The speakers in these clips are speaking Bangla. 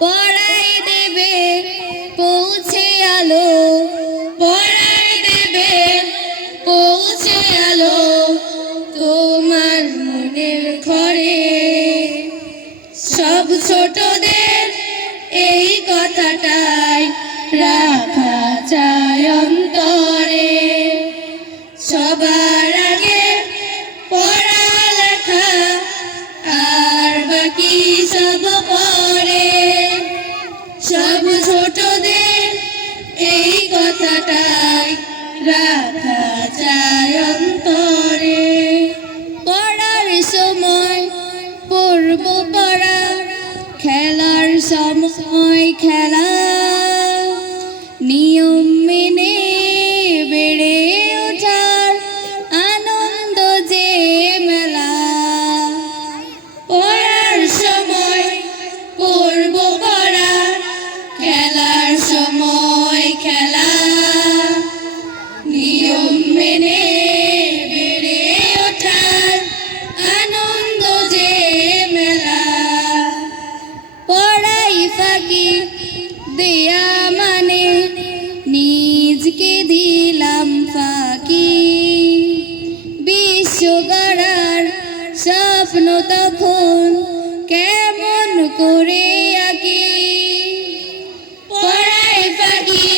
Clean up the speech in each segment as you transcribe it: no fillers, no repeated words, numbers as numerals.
পড়াই দেবে পৌঁছে আলো, পড়াই দেবে পৌঁছে আলো তোমার মনের ঘরে। সব ছোটদের এই কথাটাই রাখা চাই অন্তরে। সবার আগে পড়ালেখা আর বাকি সব পরে। সব ছোটদের এই কথাটাই রাখা চাই অন্তরে। পড়ার সময় পড়ব পড়া, খেলার সময় খেলা, নিয়ম মেনে বেড়ে ওঠার আনন্দ যে মেলা। পড়ার সময় পড়ব পড়া, খেলার সময় খেলা, নিয়ম মেনে বেড়ে ওঠার আনন্দ যে মেলা। পড়াই ফাঁকি দেয়া মানে নিজকে দিলাম ফাঁকি। বিশ্ব গড়ার স্বপ্ন তখন কেমন করে আঁকি। পড়াই ফাঁকি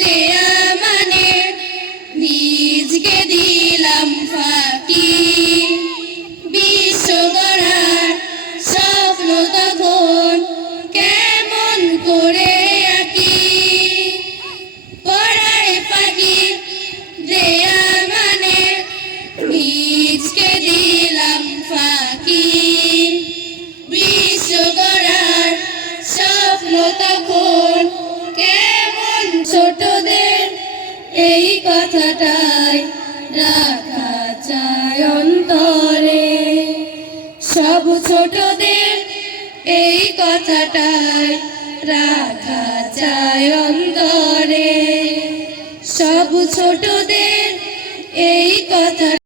দেয়া মানে নিজকে দিলাম ফাঁকি। বিশ্ব গড়ার স্বপ্ন তখন কেমন করে আঁকি। পড়াই ফাঁকি দেয়া মানে নিজকে দিলাম ফাঁকি। বিশ্ব গড়ার স্বপ্ন তখন কেমন। ছোটদের এই কথাটাই রাখা চাই অন্তরে। সব ছোটদের এই কথাটাই রাখা চাই অন্তরে। সব ছোটদের